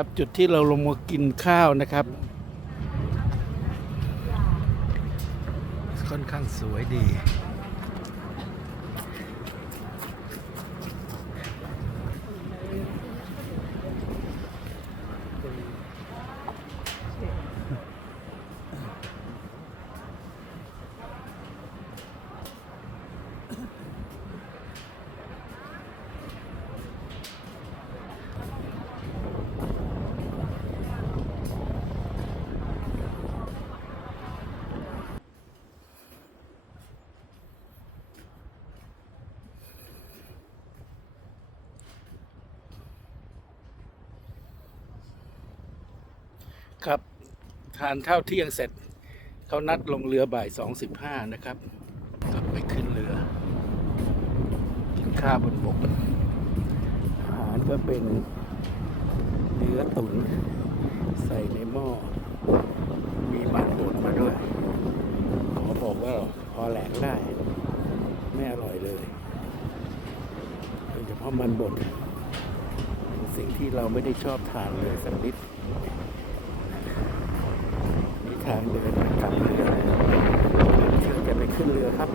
ครับจุดที่เราลงมากินข้าวนะครับ ค่อนข้างสวยดี ครับ ทานข้าวเที่ยงเสร็จเขานัดลงเรือบ่ายสองสิบห้านะครับก็ไปขึ้นเรือ กินข้าวบนบก อาหารก็เป็นเนื้อตุ๋นใส่ในหม้อ มีมันบดมาด้วย ขอบอกว่าพอแหลกได้ ไม่อร่อยเลยโดยเฉพาะมันบดเป็นสิ่งที่เราไม่ได้ชอบทานเลยสักนิด ทางเดินกลับเรือเชื่อจะไปขึ้นเรือครับ